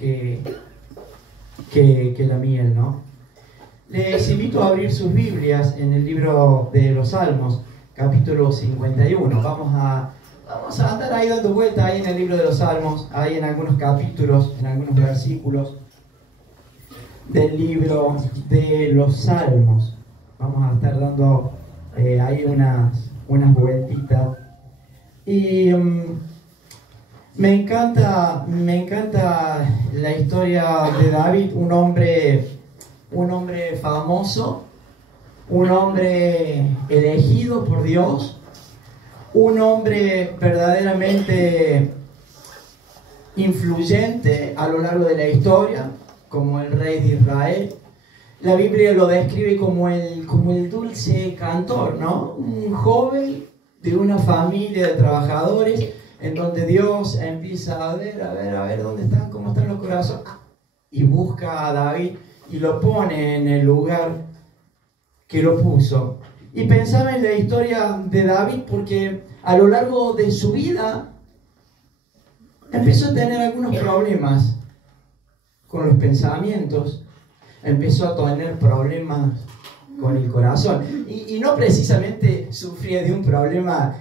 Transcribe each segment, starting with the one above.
que la miel, ¿no? Les invito a abrir sus Biblias en el libro de los Salmos, capítulo 51. Vamos a andar ahí dando vuelta ahí en el libro de los Salmos, ahí en algunos capítulos, en algunos versículos del libro de los Salmos. Vamos a estar dando ahí unas vueltitas. Y me encanta la historia de David, un hombre famoso, un hombre elegido por Dios, un hombre verdaderamente influyente a lo largo de la historia, como el rey de Israel. La Biblia lo describe como el dulce cantor, ¿no? Un joven de una familia de trabajadores, en donde Dios empieza a ver dónde están, cómo están los corazones, y busca a David y lo pone en el lugar que lo puso. Y pensaba en la historia de David porque a lo largo de su vida empezó a tener algunos problemas con los pensamientos, empezó a tener problemas con el corazón, y no precisamente sufría de un problema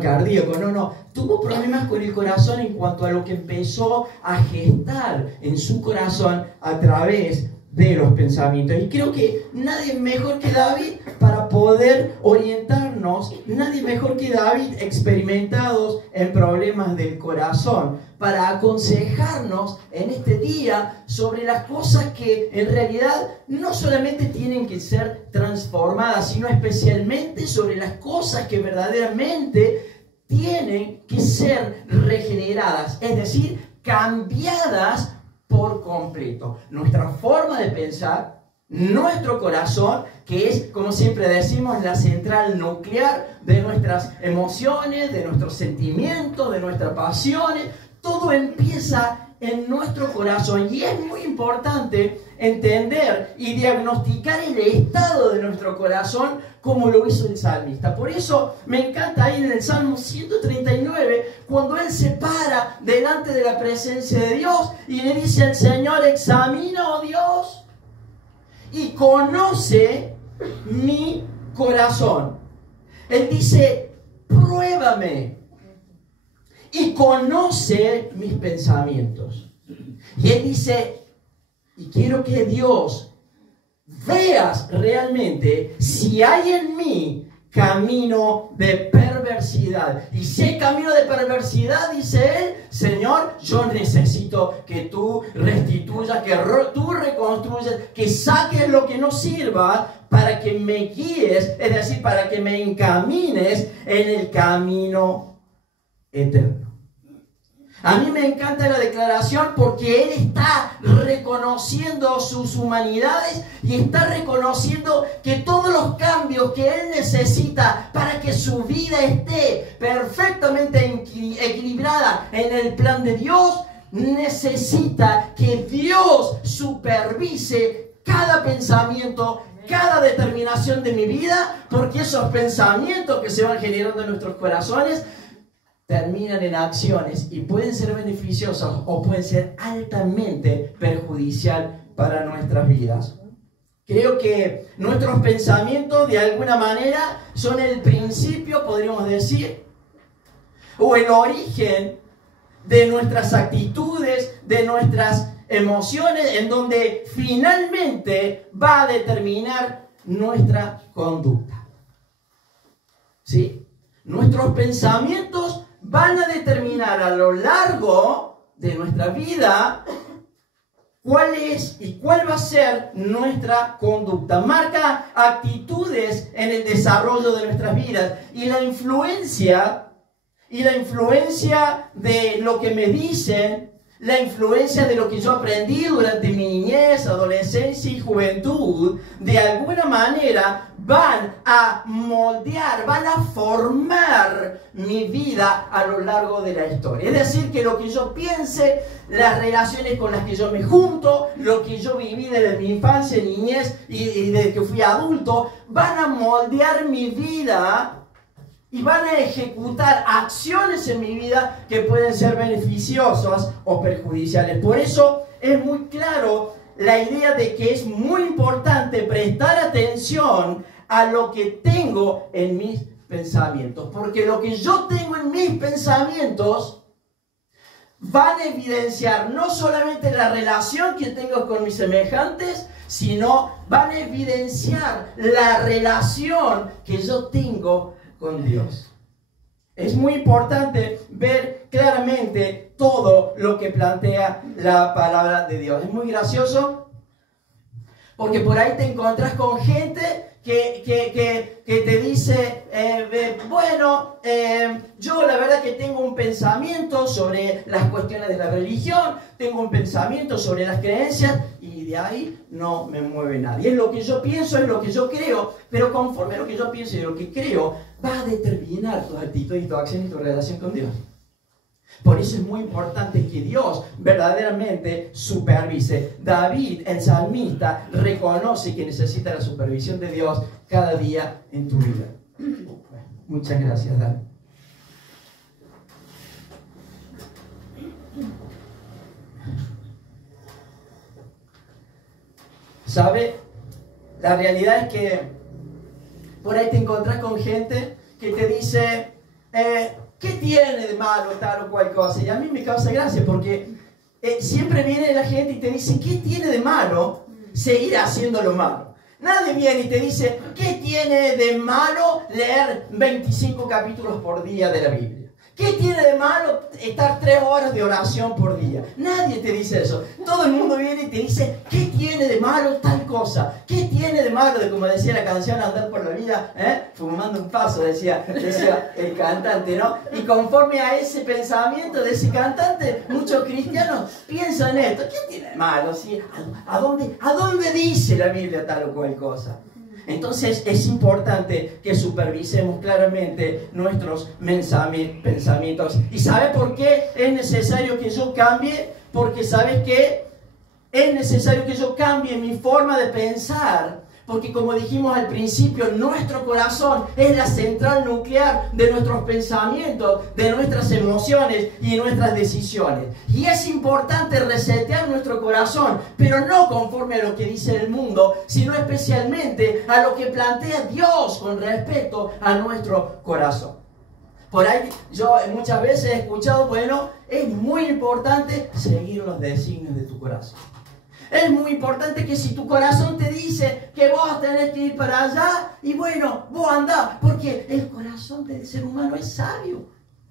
cardíaco, no, tuvo problemas con el corazón en cuanto a lo que empezó a gestar en su corazón a través de los pensamientos. Y creo que nadie mejor que David para poder orientarnos, nadie mejor que David experimentados en problemas del corazón, para aconsejarnos en este día sobre las cosas que en realidad no solamente tienen que ser transformadas, sino especialmente sobre las cosas que verdaderamente tienen que ser regeneradas, es decir, cambiadas por completo. Nuestra forma de pensar, nuestro corazón, que es, como siempre decimos, la central nuclear de nuestras emociones, de nuestros sentimientos, de nuestras pasiones, todo empieza en nuestro corazón, y es muy importante entender y diagnosticar el estado de nuestro corazón como lo hizo el salmista. Por eso me encanta ahí en el Salmo 139 cuando él se para delante de la presencia de Dios y le dice al Señor: examina, oh Dios, y conoce mi corazón. Él dice: pruébame y conoce mis pensamientos. Y él dice: y quiero que Dios veas realmente si hay en mí camino de perversidad. Y si hay camino de perversidad, dice él, Señor, yo necesito que tú restituyas, que tú reconstruyas, que saques lo que no sirva, para que me guíes, es decir, para que me encamines en el camino eterno. A mí me encanta la declaración porque él está reconociendo sus humanidades y está reconociendo que todos los cambios que él necesita para que su vida esté perfectamente equilibrada en el plan de Dios, necesita que Dios supervise cada pensamiento, cada determinación de mi vida, porque esos pensamientos que se van generando en nuestros corazones terminan en acciones y pueden ser beneficiosos o pueden ser altamente perjudicial para nuestras vidas. Creo que nuestros pensamientos de alguna manera son el principio, podríamos decir, o el origen de nuestras actitudes, de nuestras emociones, en donde finalmente va a determinar nuestra conducta. ¿Sí? Nuestros pensamientos van a determinar a lo largo de nuestra vida cuál es y cuál va a ser nuestra conducta. Marca actitudes en el desarrollo de nuestras vidas, y la influencia de lo que me dicen, la influencia de lo que yo aprendí durante mi niñez, adolescencia y juventud, de alguna manera van a moldear, van a formar mi vida a lo largo de la historia. Es decir, que lo que yo piense, las relaciones con las que yo me junto, lo que yo viví desde mi infancia, niñez y desde que fui adulto, van a moldear mi vida y van a ejecutar acciones en mi vida que pueden ser beneficiosas o perjudiciales. Por eso es muy claro la idea de que es muy importante prestar atención a lo que tengo en mis pensamientos, porque lo que yo tengo en mis pensamientos van a evidenciar no solamente la relación que tengo con mis semejantes, sino van a evidenciar la relación que yo tengo con Dios. Es muy importante ver claramente todo lo que plantea la palabra de Dios. Es muy gracioso porque por ahí te encuentras con gente que te dice, yo la verdad que tengo un pensamiento sobre las cuestiones de la religión, tengo un pensamiento sobre las creencias y de ahí no me mueve nadie. Es lo que yo pienso, es lo que yo creo, pero conforme a lo que yo pienso y lo que creo, va a determinar tu actitud y tu acción y tu relación con Dios. Por eso es muy importante que Dios verdaderamente supervise. David, el salmista, reconoce que necesita la supervisión de Dios cada día en tu vida. Muchas gracias, David. ¿Sabe? La realidad es que por ahí te encontrás con gente que te dice, ¿qué tiene de malo tal o cual cosa? Y a mí me causa gracia porque siempre viene la gente y te dice, ¿qué tiene de malo seguir haciendo lo malo? Nadie viene y te dice, ¿qué tiene de malo leer 25 capítulos por día de la Biblia? ¿Qué tiene de malo estar 3 horas de oración por día? Nadie te dice eso. Todo el mundo viene y te dice, ¿qué tiene de malo tal cosa? ¿Qué tiene de malo de, como decía la canción, andar por la vida fumando un paso, decía el cantante, ¿no? Y conforme a ese pensamiento de ese cantante, muchos cristianos piensan esto. ¿Qué tiene de malo? ¿Sí? ¿A dónde dice la Biblia tal o cual cosa? Entonces es importante que supervisemos claramente nuestros pensamientos. ¿Y sabe por qué es necesario que yo cambie? Porque ¿sabes qué? Es necesario que yo cambie mi forma de pensar. Porque como dijimos al principio, nuestro corazón es la central nuclear de nuestros pensamientos, de nuestras emociones y nuestras decisiones. Y es importante resetear nuestro corazón, pero no conforme a lo que dice el mundo, sino especialmente a lo que plantea Dios con respecto a nuestro corazón. Por ahí yo muchas veces he escuchado, es muy importante seguir los designios de tu corazón. Es muy importante que si tu corazón te dice que vos tenés que ir para allá, y vos andás, porque el corazón del ser humano es sabio.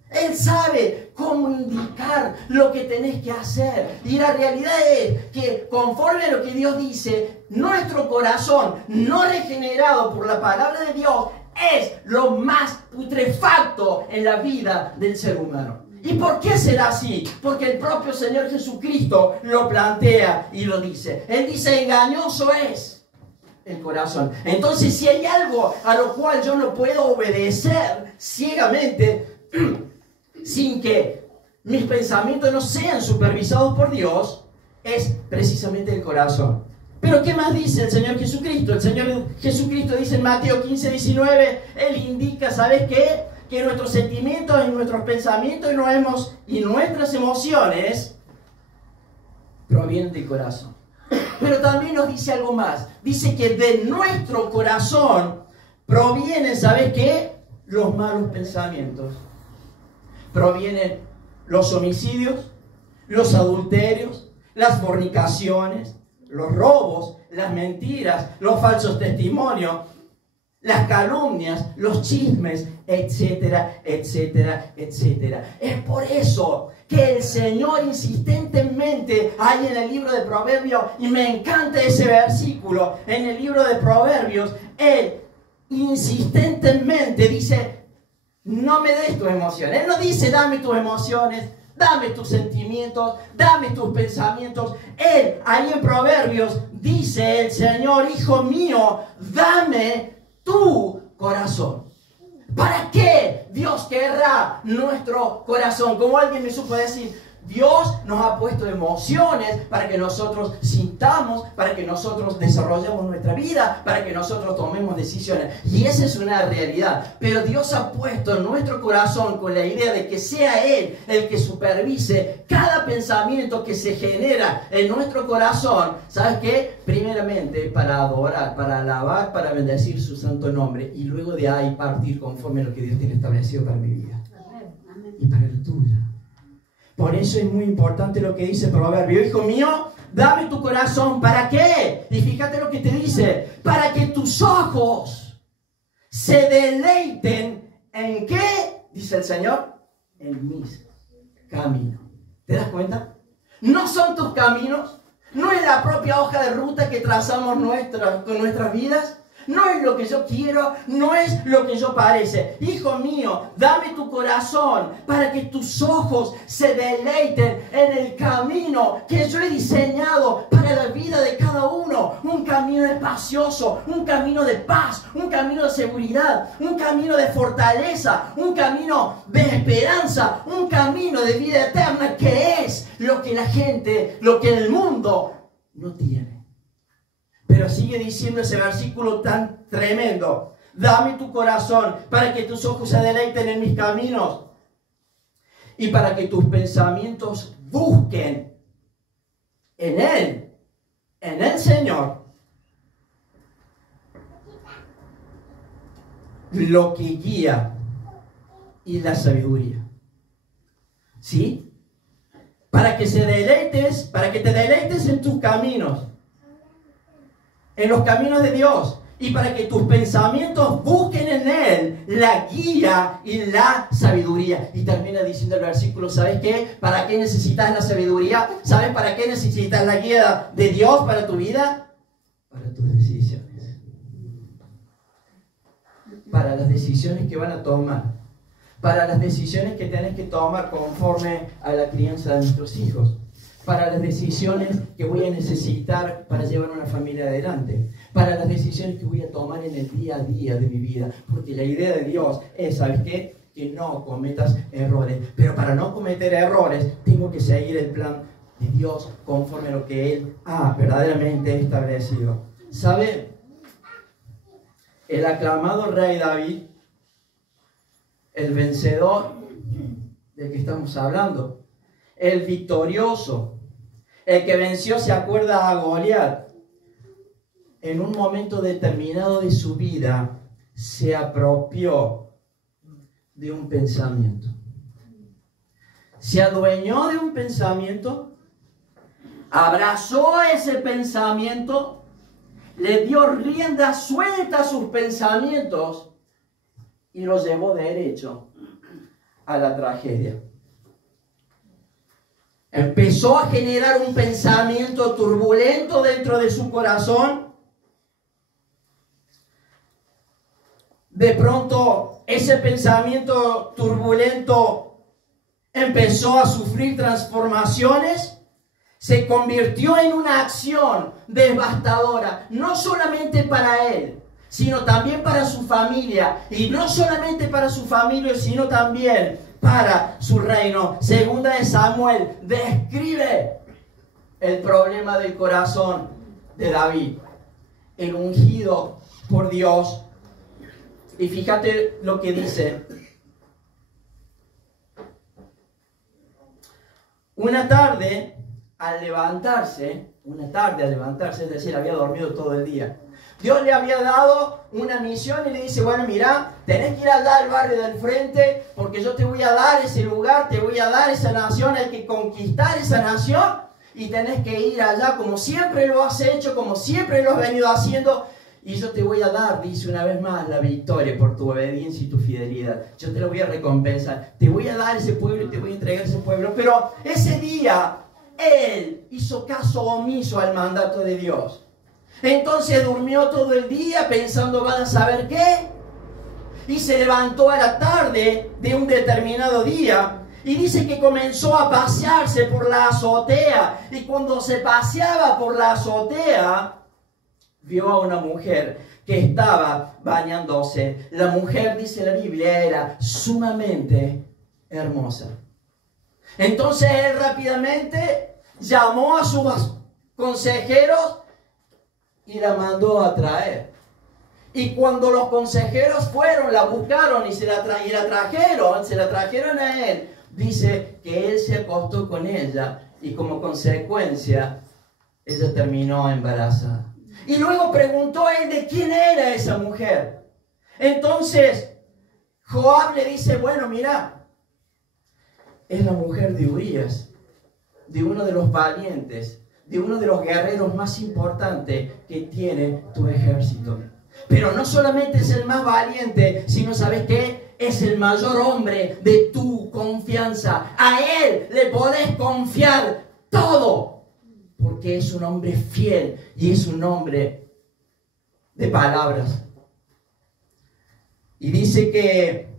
Él sabe cómo indicar lo que tenés que hacer. Y la realidad es que conforme a lo que Dios dice, nuestro corazón no regenerado por la palabra de Dios es lo más putrefacto en la vida del ser humano. ¿Y por qué será así? Porque el propio Señor Jesucristo lo plantea y lo dice. Él dice, engañoso es el corazón. Entonces, si hay algo a lo cual yo no puedo obedecer ciegamente, sin que mis pensamientos no sean supervisados por Dios, es precisamente el corazón. Pero ¿qué más dice el Señor Jesucristo? El Señor Jesucristo dice en Mateo 15, 19, Él indica, ¿sabes qué? Que nuestros sentimientos y nuestros pensamientos y nuestras emociones provienen del corazón. Pero también nos dice algo más. Dice que de nuestro corazón provienen, ¿sabes qué? Los malos pensamientos. Provienen los homicidios, los adulterios, las fornicaciones, los robos, las mentiras, los falsos testimonios, las calumnias, los chismes, etcétera, etcétera, etcétera. Es por eso que el Señor insistentemente hay en el libro de Proverbios, y me encanta ese versículo, en el libro de Proverbios, Él insistentemente dice, no me des tus emociones. Él no dice, dame tus emociones, dame tus sentimientos, dame tus pensamientos. Él, ahí en Proverbios, dice el Señor, hijo mío, dame tu corazón. ¿Para qué Dios querrá nuestro corazón? Como alguien me supo decir, Dios nos ha puesto emociones para que nosotros sintamos, para que nosotros desarrollemos nuestra vida, para que nosotros tomemos decisiones. Y esa es una realidad. Pero Dios ha puesto en nuestro corazón con la idea de que sea Él el que supervise cada pensamiento que se genera en nuestro corazón. ¿Sabes qué? Primeramente para adorar, para alabar, para bendecir su santo nombre. Y luego de ahí partir conforme a lo que Dios tiene establecido para mi vida. Y para la tuya. Por eso es muy importante lo que dice el proverbio. Hijo mío, dame tu corazón. ¿Para qué? Y fíjate lo que te dice. Para que tus ojos se deleiten en ¿qué? Dice el Señor. En mis caminos. ¿Te das cuenta? No son tus caminos. No es la propia hoja de ruta que trazamos con nuestras vidas. No es lo que yo quiero, no es lo que yo parece. Hijo mío, dame tu corazón para que tus ojos se deleiten en el camino que yo he diseñado para la vida de cada uno. Un camino espacioso, un camino de paz, un camino de seguridad, un camino de fortaleza, un camino de esperanza, un camino de vida eterna, que es lo que la gente, lo que el mundo no tiene. Pero sigue diciendo ese versículo tan tremendo. Dame tu corazón para que tus ojos se deleiten en mis caminos y para que tus pensamientos busquen en Él, en el Señor, lo que guía y la sabiduría. ¿Sí? Para que te deleites en tus caminos, en los caminos de Dios, y para que tus pensamientos busquen en Él la guía y la sabiduría. Y termina diciendo el versículo, ¿sabes qué? ¿Para qué necesitas la sabiduría? ¿Sabes para qué necesitas la guía de Dios para tu vida? Para tus decisiones. Para las decisiones que van a tomar. Para las decisiones que tienes que tomar conforme a la crianza de nuestros hijos. Para las decisiones que voy a necesitar para llevar una familia adelante, para las decisiones que voy a tomar en el día a día de mi vida, porque la idea de Dios es, ¿sabes qué? Que no cometas errores, pero para no cometer errores tengo que seguir el plan de Dios conforme a lo que Él ha verdaderamente establecido. ¿Sabe? El aclamado rey David, el vencedor del que estamos hablando, el victorioso, el que venció, se acuerda a Goliat. En un momento determinado de su vida, se apropió de un pensamiento. Se adueñó de un pensamiento, abrazó ese pensamiento, le dio rienda suelta a sus pensamientos y lo llevó derecho a la tragedia. Empezó a generar un pensamiento turbulento dentro de su corazón. De pronto, ese pensamiento turbulento empezó a sufrir transformaciones. Se convirtió en una acción devastadora, no solamente para él, sino también para su familia. Y no solamente para su familia, sino también para su reino. Segunda de Samuel describe el problema del corazón de David, el ungido por Dios. Y fíjate lo que dice. Una tarde al levantarse, es decir, había dormido todo el día, Dios le había dado una misión y le dice, bueno, mira, tenés que ir allá al barrio del frente porque yo te voy a dar ese lugar, te voy a dar esa nación, hay que conquistar esa nación y tenés que ir allá como siempre lo has hecho, como siempre lo has venido haciendo y yo te voy a dar, dice una vez más, la victoria por tu obediencia y tu fidelidad. Yo te lo voy a recompensar, te voy a dar ese pueblo y te voy a entregar ese pueblo. Pero ese día él hizo caso omiso al mandato de Dios. Entonces durmió todo el día pensando, ¿van a saber qué? Y se levantó a la tarde de un determinado día y dice que comenzó a pasearse por la azotea. Y cuando se paseaba por la azotea, vio a una mujer que estaba bañándose. La mujer, dice la Biblia, era sumamente hermosa. Entonces él rápidamente llamó a sus consejeros y la mandó a traer. Y cuando los consejeros fueron, la buscaron y se la trajeron a él, dice que él se acostó con ella y como consecuencia ella terminó embarazada. Y luego preguntó a él de quién era esa mujer. Entonces Joab le dice, bueno, mira, es la mujer de Urías, de uno de los valientes, de uno de los guerreros más importantes que tiene tu ejército. Pero no solamente es el más valiente, sino, ¿sabes qué? Es el mayor hombre de tu confianza. A él le podés confiar todo, porque es un hombre fiel y es un hombre de palabras. Y dice que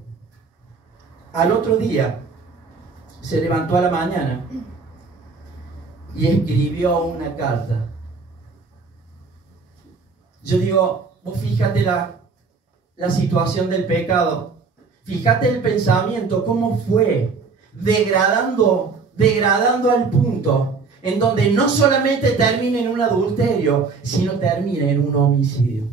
al otro día se levantó a la mañana y escribió una carta. Yo digo, vos fíjate la situación del pecado. Fíjate el pensamiento, cómo fue degradando al punto en donde no solamente termina en un adulterio, sino termina en un homicidio.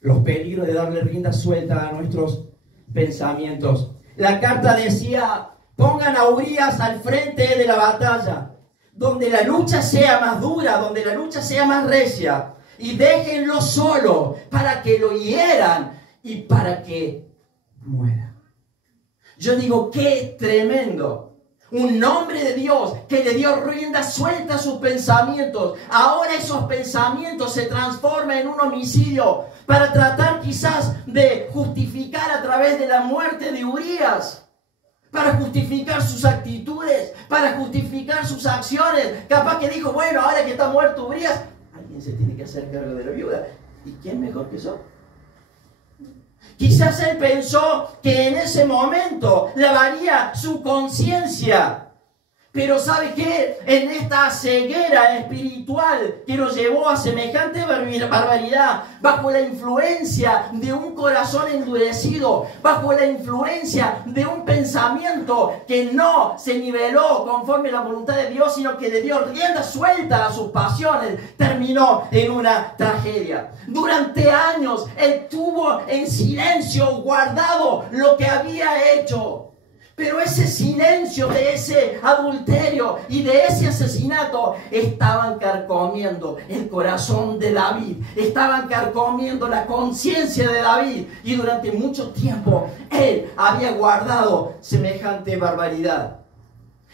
Los peligros de darle rienda suelta a nuestros pensamientos. La carta decía, pongan a Urías al frente de la batalla, donde la lucha sea más dura, donde la lucha sea más recia, y déjenlo solo para que lo hieran y para que muera. Yo digo, qué tremendo. Un hombre de Dios que le dio rienda suelta a sus pensamientos. Ahora esos pensamientos se transforman en un homicidio para tratar quizás de justificar a través de la muerte de Urías. Para justificar sus actitudes, para justificar sus acciones. Capaz que dijo, bueno, ahora que está muerto Urías, alguien se tiene que hacer cargo de la viuda. ¿Y quién mejor que yo? Quizás él pensó que en ese momento lavaría su conciencia. Pero ¿sabe qué? En esta ceguera espiritual que lo llevó a semejante barbaridad, bajo la influencia de un corazón endurecido, bajo la influencia de un pensamiento que no se niveló conforme a la voluntad de Dios, sino que le dio rienda suelta a sus pasiones, terminó en una tragedia. Durante años él tuvo en silencio guardado lo que había hecho. Pero ese silencio de ese adulterio y de ese asesinato estaban carcomiendo el corazón de David, estaban carcomiendo la conciencia de David, y durante mucho tiempo él había guardado semejante barbaridad.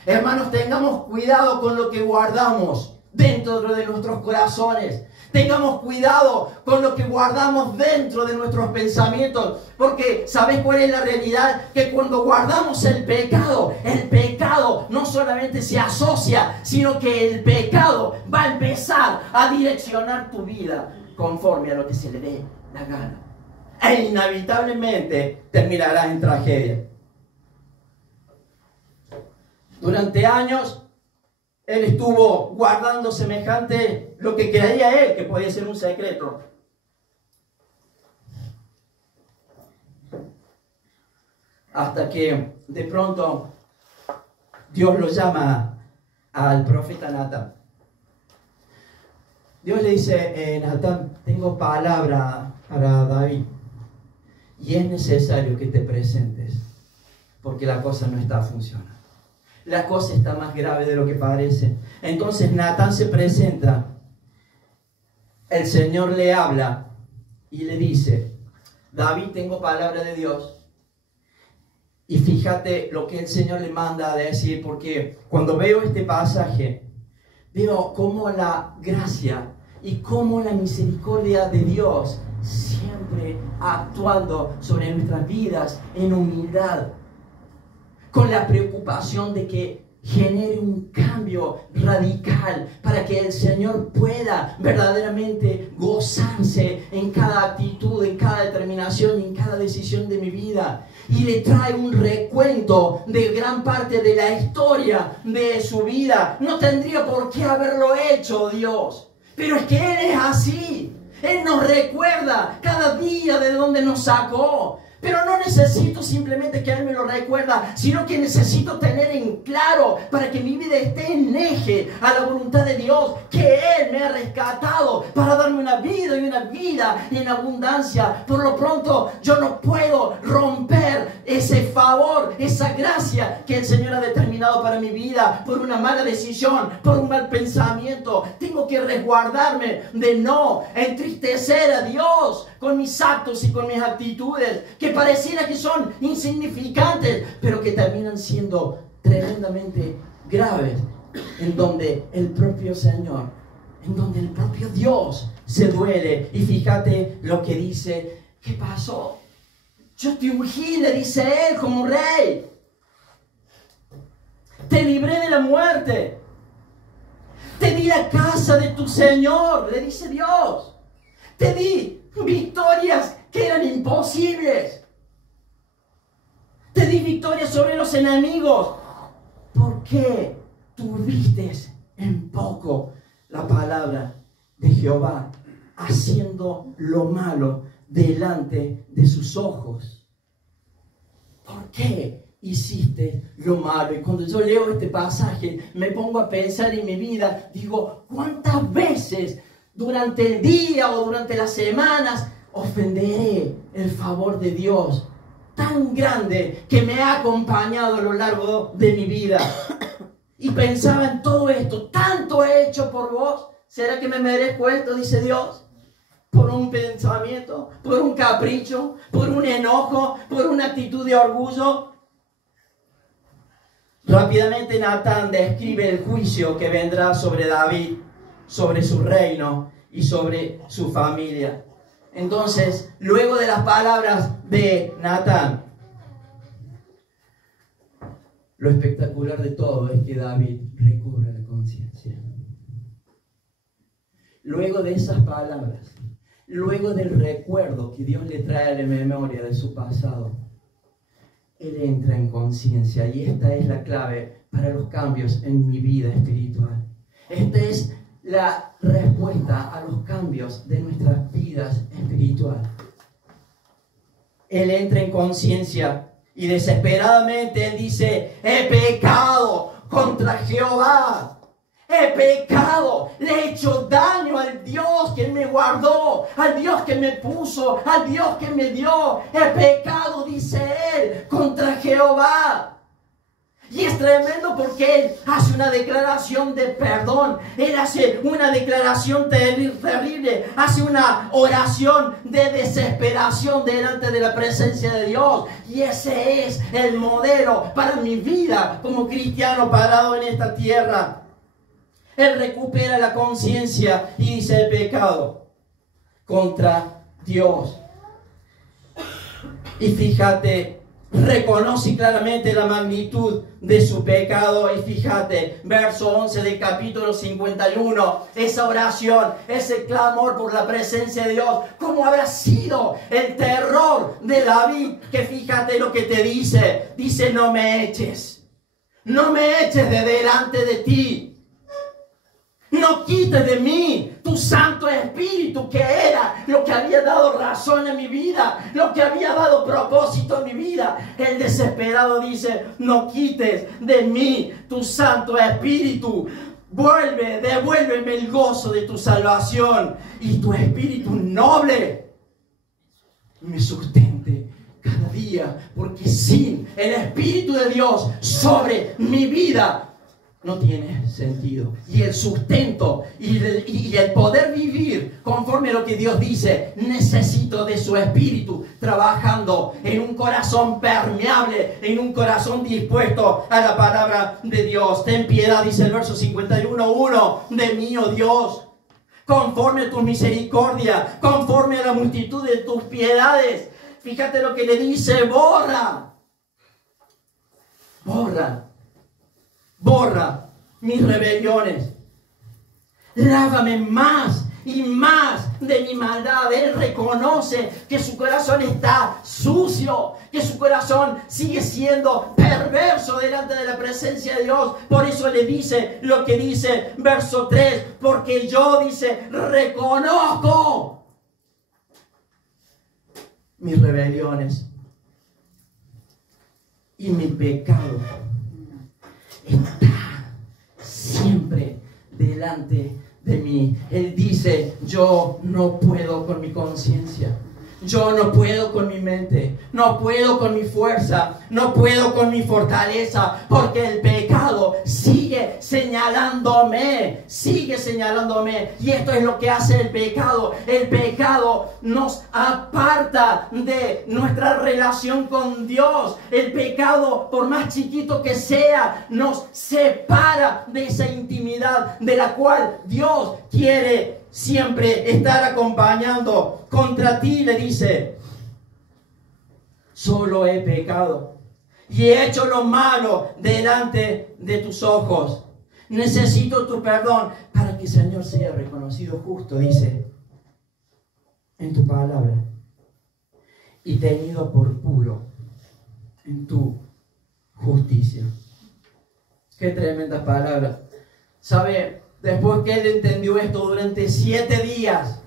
Hermanos, tengamos cuidado con lo que guardamos dentro de nuestros corazones. Tengamos cuidado con lo que guardamos dentro de nuestros pensamientos, porque ¿sabes cuál es la realidad? Que cuando guardamos el pecado no solamente se asocia, sino que el pecado va a empezar a direccionar tu vida conforme a lo que se le dé la gana. E inevitablemente terminarás en tragedia. Durante años él estuvo guardando semejante, lo que creía él que podía ser un secreto. Hasta que de pronto Dios lo llama al profeta Natán. Dios le dice, Natán, tengo palabra para David y es necesario que te presentes porque la cosa no está funcionando. La cosa está más grave de lo que parece. Entonces Natán se presenta. El Señor le habla y le dice, David, tengo palabra de Dios. Y fíjate lo que el Señor le manda a decir, porque cuando veo este pasaje, veo cómo la gracia y cómo la misericordia de Dios siempre actuando sobre nuestras vidas en humildad, con la preocupación de que genere un cambio radical para que el Señor pueda verdaderamente gozarse en cada actitud, en cada determinación y en cada decisión de mi vida. Y le trae un recuento de gran parte de la historia de su vida. No tendría por qué haberlo hecho Dios, pero es que Él es así. Él nos recuerda cada día de dónde nos sacó. Pero no necesito simplemente que Él me lo recuerda, sino que necesito tener en claro para que mi vida esté en eje a la voluntad de Dios, que Él me ha rescatado para darme una vida y una vida en abundancia. Por lo pronto, yo no puedo romper ese favor, esa gracia que el Señor ha determinado para mi vida por una mala decisión, por un mal pensamiento. Tengo que resguardarme de no entristecer a Dios con mis actos y con mis actitudes, que pareciera que son insignificantes, pero que terminan siendo tremendamente graves, en donde el propio Señor, en donde el propio Dios se duele. Y fíjate lo que dice: ¿qué pasó? Yo te ungí, le dice Él, como rey. Te libré de la muerte. Te di la casa de tu Señor, le dice Dios. Te di victorias que eran imposibles. Te di victorias sobre los enemigos. ¿Por qué tuviste en poco la palabra de Jehová, haciendo lo malo delante de sus ojos? ¿Por qué hiciste lo malo? Y cuando yo leo este pasaje, me pongo a pensar en mi vida. Digo, ¿cuántas veces durante el día o durante las semanas ofenderé el favor de Dios tan grande que me ha acompañado a lo largo de mi vida? Y pensaba en todo esto: tanto he hecho por vos, ¿será que me merezco esto? Dice Dios. Por un pensamiento, por un capricho, por un enojo, por una actitud de orgullo. Rápidamente Natán describe el juicio que vendrá sobre David, sobre su reino y sobre su familia. Entonces, luego de las palabras de Natán, lo espectacular de todo es que David recobra la conciencia. Luego de esas palabras, luego del recuerdo que Dios le trae a la memoria de su pasado, él entra en conciencia. Y esta es la clave para los cambios en mi vida espiritual. Esta es la respuesta a los cambios de nuestras vidas espirituales. Él entra en conciencia y desesperadamente él dice: he pecado contra Jehová. He pecado, le he hecho daño al Dios que me guardó, al Dios que me puso, al Dios que me dio. He pecado, dice él, contra Jehová. Y es tremendo porque él hace una declaración de perdón. Él hace una declaración terrible. Hace una oración de desesperación delante de la presencia de Dios. Y ese es el modelo para mi vida como cristiano parado en esta tierra. Él recupera la conciencia y dice: el pecado contra Dios. Y fíjate, reconoce claramente la magnitud de su pecado. Y fíjate, verso 11 del capítulo 51, esa oración, ese clamor por la presencia de Dios. ¿Cómo habrá sido el terror de David? Que fíjate lo que te dice. Dice: no me eches de delante de ti. No quites de mí tu Santo Espíritu, que era lo que había dado razón a mi vida, lo que había dado propósito a mi vida. El desesperado dice: no quites de mí tu Santo Espíritu. Devuélveme el gozo de tu salvación, y tu espíritu noble me sustente cada día, porque sin el Espíritu de Dios sobre mi vida no tiene sentido. Y el sustento y el poder vivir conforme a lo que Dios dice, necesito de su Espíritu trabajando en un corazón permeable, en un corazón dispuesto a la palabra de Dios. Ten piedad, dice el verso 51:1, de mí, oh Dios, conforme a tu misericordia, conforme a la multitud de tus piedades. Fíjate lo que le dice: borra mis rebeliones. Lávame más y más de mi maldad. Él reconoce que su corazón está sucio, que su corazón sigue siendo perverso delante de la presencia de Dios. Por eso le dice lo que dice verso 3: porque yo, dice, reconozco mis rebeliones. y mi pecado está siempre delante de mí. Él dice, yo no puedo con mi conciencia. Yo no puedo con mi mente, no puedo con mi fuerza, no puedo con mi fortaleza, porque el pecado sigue señalándome, y esto es lo que hace el pecado. El pecado nos aparta de nuestra relación con Dios. El pecado, por más chiquito que sea, nos separa de esa intimidad de la cual Dios quiere siempre estar acompañando. Contra ti, le dice, solo he pecado y he hecho lo malo delante de tus ojos. Necesito tu perdón para que el Señor sea reconocido justo, dice, en tu palabra, y tenido por puro en tu justicia. Qué tremenda palabra. ¿Sabe? Después que él entendió esto, durante 7 días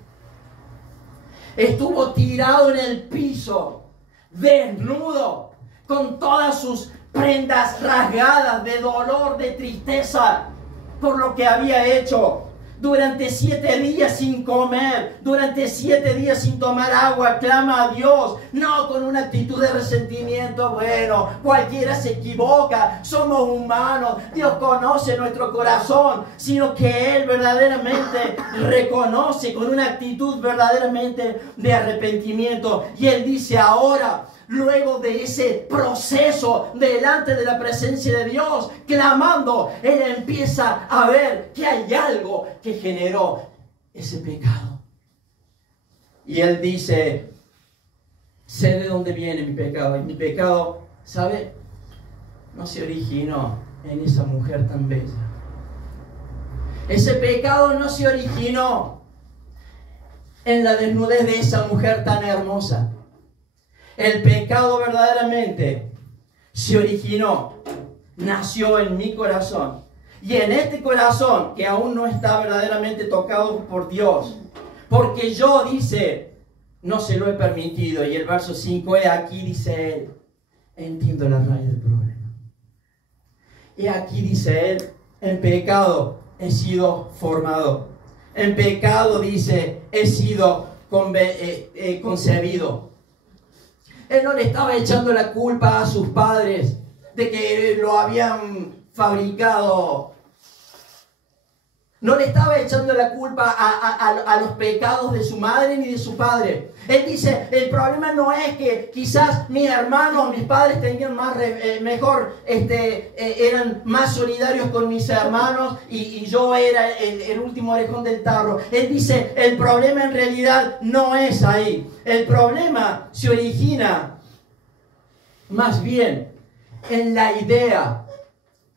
estuvo tirado en el piso, desnudo, con todas sus prendas rasgadas de dolor, de tristeza por lo que había hecho. Durante 7 días sin comer, durante 7 días sin tomar agua, clama a Dios, no con una actitud de resentimiento. Bueno, cualquiera se equivoca, somos humanos, Dios conoce nuestro corazón, sino que Él verdaderamente reconoce con una actitud verdaderamente de arrepentimiento. Y Él dice ahora, luego de ese proceso delante de la presencia de Dios, clamando, Él empieza a ver que hay algo que generó ese pecado. Y Él dice, sé de dónde viene mi pecado. Y mi pecado, ¿sabe? No se originó en esa mujer tan bella. Ese pecado no se originó en la desnudez de esa mujer tan hermosa. El pecado verdaderamente se originó, nació en mi corazón. Y en este corazón que aún no está verdaderamente tocado por Dios, porque yo, dice, no se lo he permitido. Y el verso 5, aquí dice él, entiendo la raíz del problema. Y aquí dice él, en pecado he sido formado. En pecado, dice, he sido concebido. Él no le estaba echando la culpa a sus padres de que lo habían fabricado. No le estaba echando la culpa a los pecados de su madre ni de su padre. Él dice, el problema no es que quizás mis hermanos, mis padres tenían eran más solidarios con mis hermanos y yo era el último orejón del tarro. Él dice, el problema en realidad no es ahí. El problema se origina más bien en la idea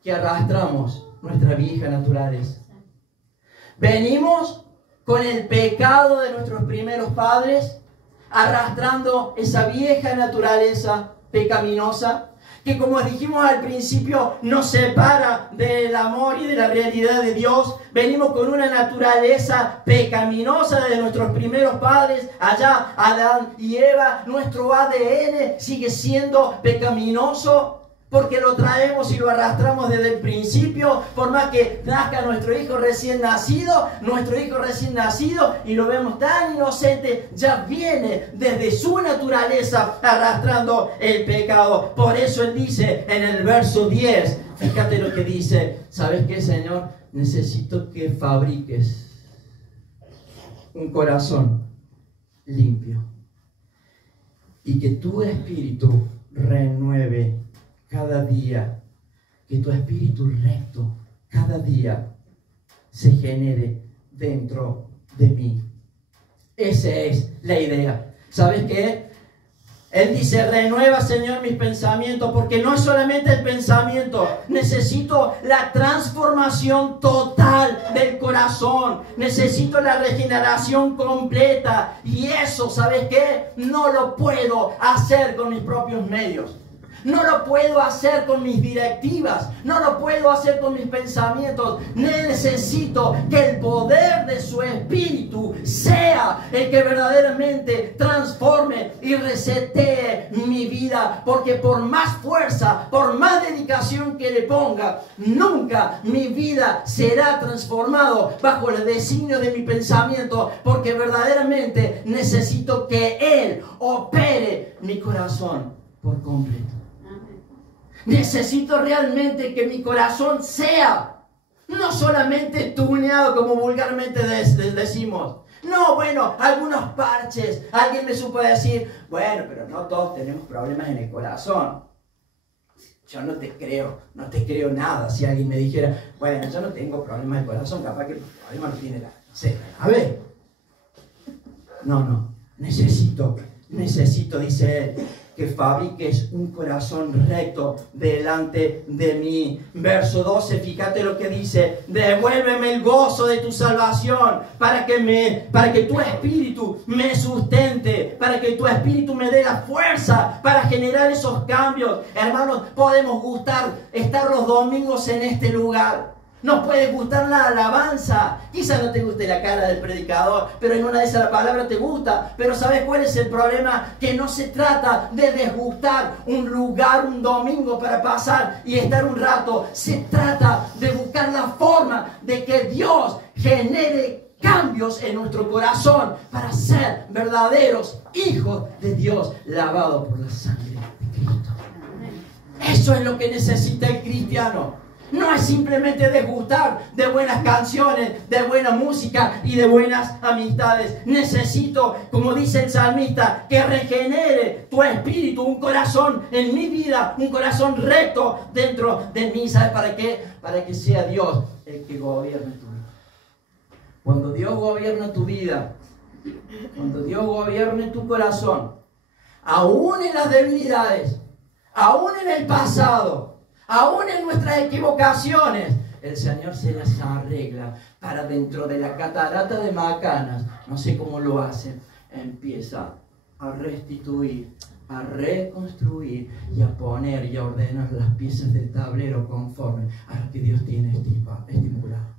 que arrastramos nuestra vieja naturaleza. Venimos con el pecado de nuestros primeros padres, arrastrando esa vieja naturaleza pecaminosa, que como dijimos al principio, nos separa del amor y de la realidad de Dios. Venimos con una naturaleza pecaminosa de nuestros primeros padres, allá Adán y Eva. Nuestro ADN sigue siendo pecaminoso, porque lo traemos y lo arrastramos desde el principio. Por más que nazca nuestro hijo recién nacido, y lo vemos tan inocente, ya viene desde su naturaleza arrastrando el pecado. Por eso él dice en el verso 10, fíjate lo que dice, ¿sabes qué, Señor? Necesito que fabriques un corazón limpio y que tu espíritu renueve cada día, que tu espíritu recto cada día se genere dentro de mí. Esa es la idea. ¿Sabes qué? Él dice, renueva, Señor, mis pensamientos, porque no es solamente el pensamiento. Necesito la transformación total del corazón. Necesito la regeneración completa. Y eso, ¿sabes qué? No lo puedo hacer con mis propios medios. No lo puedo hacer con mis directivas. No lo puedo hacer con mis pensamientos. Necesito que el poder de su espíritu sea el que verdaderamente transforme y resetee mi vida. Porque por más fuerza, por más dedicación que le ponga, nunca mi vida será transformado bajo el designio de mi pensamiento. Porque verdaderamente necesito que Él opere mi corazón por completo. Necesito realmente que mi corazón sea no solamente tuneado como vulgarmente decimos. No, bueno, algunos parches. Alguien me supo decir, bueno, pero no todos tenemos problemas en el corazón. Yo no te creo nada. Si alguien me dijera, bueno, yo no tengo problemas en el corazón, capaz que el problema no tiene la... A ver. No, necesito, dice él, que fabriques un corazón recto delante de mí. Verso 12, fíjate lo que dice: devuélveme el gozo de tu salvación, para que tu espíritu me sustente, para que tu espíritu me dé la fuerza para generar esos cambios. Hermanos, podemos estar los domingos en este lugar. Nos puede gustar la alabanza. Quizás no te guste la cara del predicador, pero en una de esas la palabra te gusta. Pero ¿sabes cuál es el problema? Que no se trata de desgustar un lugar, un domingo para pasar y estar un rato. Se trata de buscar la forma de que Dios genere cambios en nuestro corazón para ser verdaderos hijos de Dios, lavados por la sangre de Cristo. Eso es lo que necesita el cristiano. No es simplemente degustar de buenas canciones, de buena música y de buenas amistades. Necesito, como dice el salmista, que regenere tu espíritu, un corazón en mi vida, un corazón recto dentro de mí. ¿Sabes para qué? Para que sea Dios el que gobierne tu vida. Cuando Dios gobierna tu vida, cuando Dios gobierne tu corazón, aún en las debilidades, aún en el pasado, aún en nuestras equivocaciones, el Señor se las arregla para dentro de la catarata de Macanas, no sé cómo lo hace, empieza a restituir, a reconstruir y a poner y a ordenar las piezas del tablero conforme a lo que Dios tiene estipulado.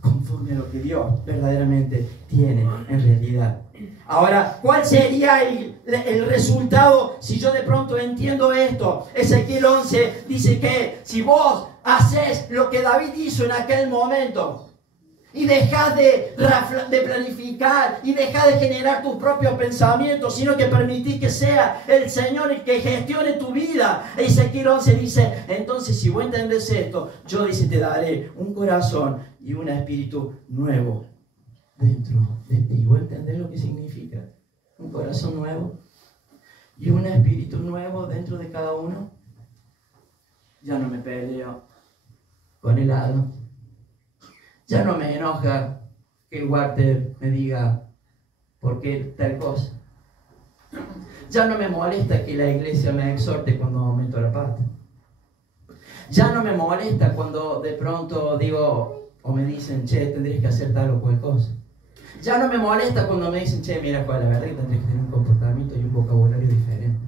Conforme a lo que Dios verdaderamente tiene en realidad. Ahora, ¿cuál sería el resultado si yo de pronto entiendo esto? Ezequiel 11 dice que si vos haces lo que David hizo en aquel momento y dejás de planificar y dejás de generar tus propios pensamientos, sino que permitís que sea el Señor el que gestione tu vida. Ezequiel 11 dice, entonces si vos entendés esto, yo dice, te daré un corazón y un espíritu nuevo dentro de ti. ¿Vos entendés lo que significa? Un corazón nuevo y un espíritu nuevo dentro de cada uno. Ya no me peleo con el hado. Ya no me enoja que Walter me diga por qué tal cosa. Ya no me molesta que la iglesia me exhorte cuando meto la pata. Ya no me molesta cuando de pronto digo o me dicen, che, tendrías que hacer tal o cual cosa. Ya no me molesta cuando me dicen, che, mira, Juan, la verdad es que tendrías que tener un comportamiento y un vocabulario diferente.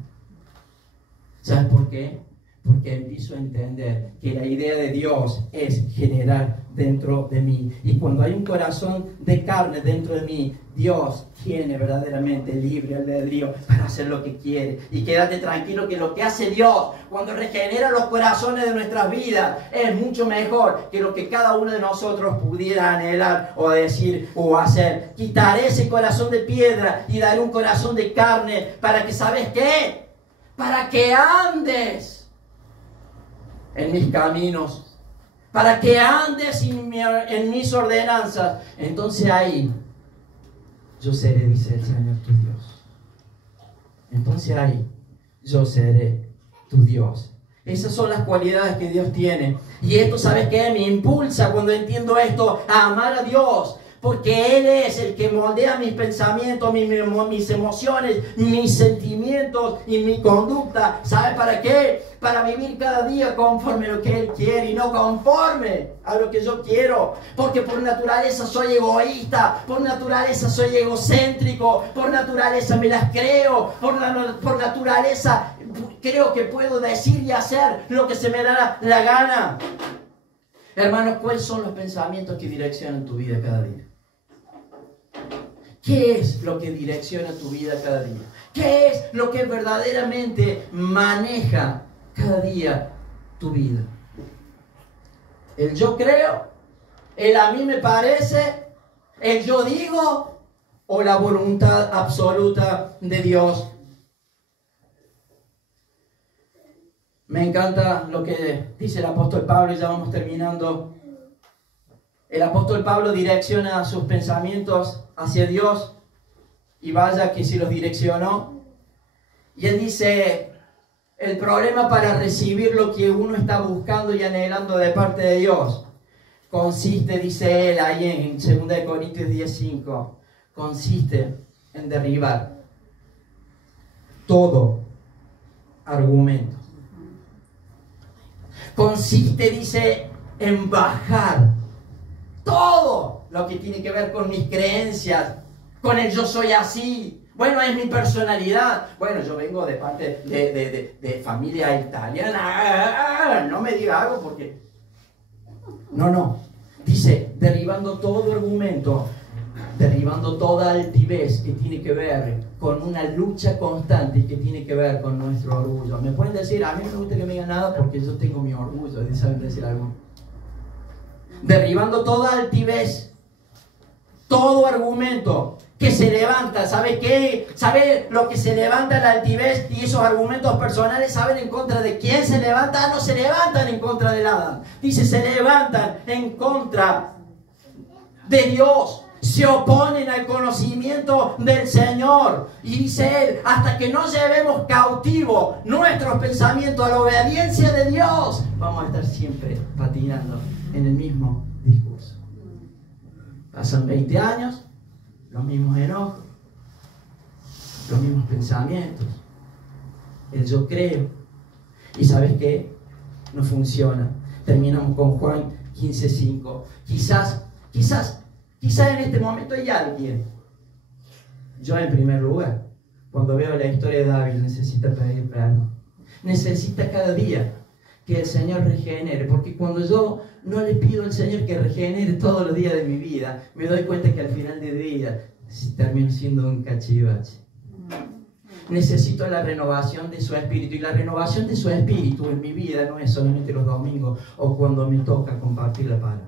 ¿Sabes por qué? Porque empiezo a entender que la idea de Dios es generar dentro de mí. Y cuando hay un corazón de carne dentro de mí, Dios tiene verdaderamente libre albedrío para hacer lo que quiere. Y quédate tranquilo que lo que hace Dios cuando regenera los corazones de nuestras vidas es mucho mejor que lo que cada uno de nosotros pudiera anhelar o decir o hacer. Quitaré ese corazón de piedra y daré un corazón de carne para que, ¿sabes qué? Para que andes en mis caminos, para que andes en mis ordenanzas. Entonces ahí yo seré, dice el Señor, tu Dios. Entonces ahí yo seré tu Dios. Esas son las cualidades que Dios tiene. Y esto, ¿sabes qué? Me impulsa cuando entiendo esto a amar a Dios. Porque Él es el que moldea mis pensamientos, mis emociones, mis sentimientos y mi conducta. ¿Sabe para qué? Para vivir cada día conforme a lo que Él quiere y no conforme a lo que yo quiero. Porque por naturaleza soy egoísta, por naturaleza soy egocéntrico, por naturaleza me las creo, por naturaleza creo que puedo decir y hacer lo que se me da la gana. Hermanos, ¿cuáles son los pensamientos que direccionan tu vida cada día? ¿Qué es lo que direcciona tu vida cada día? ¿Qué es lo que verdaderamente maneja cada día tu vida? El yo creo, el a mí me parece, el yo digo o la voluntad absoluta de Dios. Me encanta lo que dice el apóstol Pablo y ya vamos terminando. El apóstol Pablo direcciona sus pensamientos hacia Dios y vaya que si los direccionó. Y él dice, el problema para recibir lo que uno está buscando y anhelando de parte de Dios consiste, dice él ahí en 2 Corintios 10:5, consiste en derribar todo argumento. Consiste, dice, en bajar todo lo que tiene que ver con mis creencias, con el yo soy así. Bueno, es mi personalidad. Bueno, yo vengo de parte de familia italiana. No me diga algo porque... No. Dice, derribando todo argumento, derribando toda altivez que tiene que ver con una lucha constante y que tiene que ver con nuestro orgullo. Me pueden decir, a mí no me gusta que me digan nada porque yo tengo mi orgullo. ¿Saben decir algo? Derribando toda altivez, todo argumento que se levanta. ¿Sabe qué? ¿Sabe lo que se levanta la altivez y esos argumentos personales? ¿Saben en contra de quién se levanta? No se levantan en contra del Adán. Dice, se levantan en contra de Dios. Se oponen al conocimiento del Señor. Y dice él, hasta que no llevemos cautivo nuestros pensamientos a la obediencia de Dios, vamos a estar siempre patinando en el mismo discurso. Pasan 20 años, los mismos enojos, los mismos pensamientos, el yo creo. ¿Y sabes qué? No funciona. Terminamos con Juan 15:5. Quizás en este momento hay alguien. Yo en primer lugar, cuando veo la historia de David, necesita pedir perdón. Necesita cada día que el Señor regenere, porque cuando yo no le pido al Señor que regenere todos los días de mi vida, me doy cuenta que al final del día termino siendo un cachivache. Necesito la renovación de su espíritu, y la renovación de su espíritu en mi vida no es solamente los domingos o cuando me toca compartir la palabra.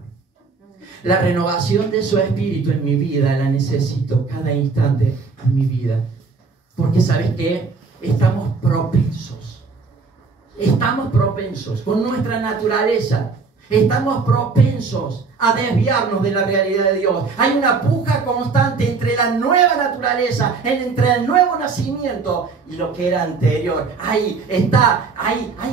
La renovación de su espíritu en mi vida la necesito cada instante en mi vida. Porque ¿sabes qué? Estamos propensos con nuestra naturaleza. Estamos propensos a desviarnos de la realidad de Dios. Hay una puja constante entre la nueva naturaleza, entre el nuevo nacimiento y lo que era anterior. Hay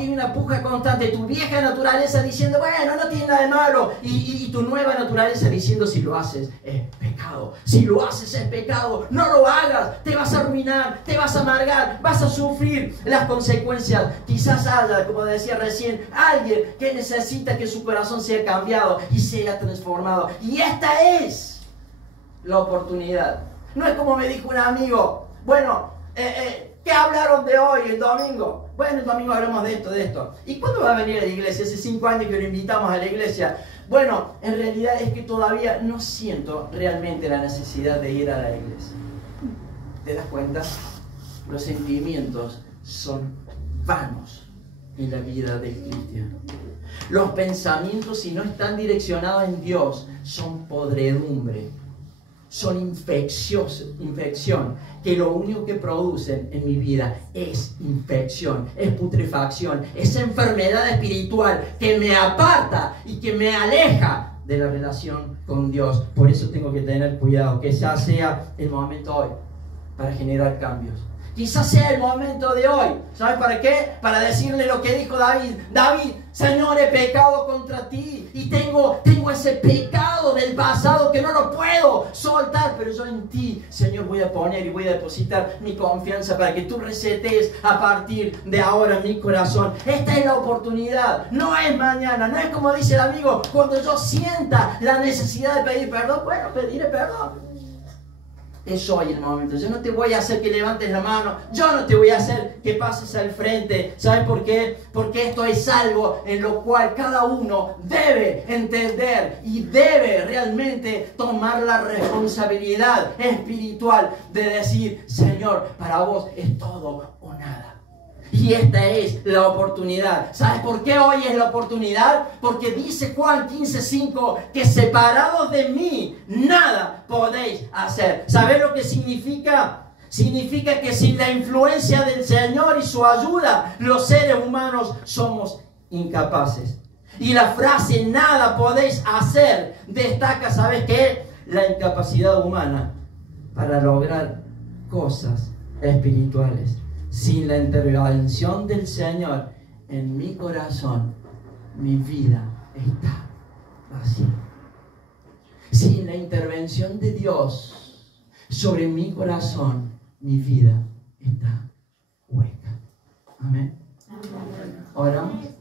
una puja constante. Tu vieja naturaleza diciendo, bueno, no tiene nada de malo. Y tu nueva naturaleza diciendo, si lo haces, es pecado. Si lo haces, es pecado. No lo hagas. Te vas a arruinar, te vas a amargar, vas a sufrir las consecuencias. Quizás haya, como decía recién, alguien que necesita que su corazón sea cambiado y sea transformado. Y esta es la oportunidad. No es como me dijo un amigo, bueno, ¿qué hablaron de hoy, el domingo? Bueno, el domingo hablamos de esto. ¿Y cuándo va a venir a la iglesia? Hace 5 años que lo invitamos a la iglesia. Bueno, en realidad es que todavía no siento realmente la necesidad de ir a la iglesia. ¿Te das cuenta? Los sentimientos son vanos en la vida del cristiano. Los pensamientos, si no están direccionados en Dios, son podredumbre, son infección, que lo único que producen en mi vida es infección, es putrefacción, es enfermedad espiritual que me aparta y que me aleja de la relación con Dios. Por eso tengo que tener cuidado, que ya sea el momento hoy para generar cambios. Quizás sea el momento de hoy. ¿Sabes para qué? Para decirle lo que dijo David. David, Señor, he pecado contra ti. Y tengo ese pecado del pasado que no lo puedo soltar. Pero yo en ti, Señor, voy a poner y voy a depositar mi confianza para que tú resetes a partir de ahora mi corazón. Esta es la oportunidad. No es mañana. No es como dice el amigo. Cuando yo sienta la necesidad de pedir perdón, bueno, pediré perdón. es hoy el momento. Yo no te voy a hacer que levantes la mano. Yo no te voy a hacer que pases al frente. ¿Sabes por qué? Porque esto es algo en lo cual cada uno debe entender y debe realmente tomar la responsabilidad espiritual de decir, Señor, para vos es todo o nada. Y esta es la oportunidad. ¿Sabes por qué hoy es la oportunidad? Porque dice Juan 15:5 que separados de mí nada podéis hacer. ¿Sabes lo que significa? Significa que sin la influencia del Señor y su ayuda, los seres humanos somos incapaces. Y la frase nada podéis hacer destaca, ¿sabes qué? La incapacidad humana para lograr cosas espirituales. Sin la intervención del Señor en mi corazón, mi vida está vacía. Sin la intervención de Dios sobre mi corazón, mi vida está hueca. Amén. Oramos.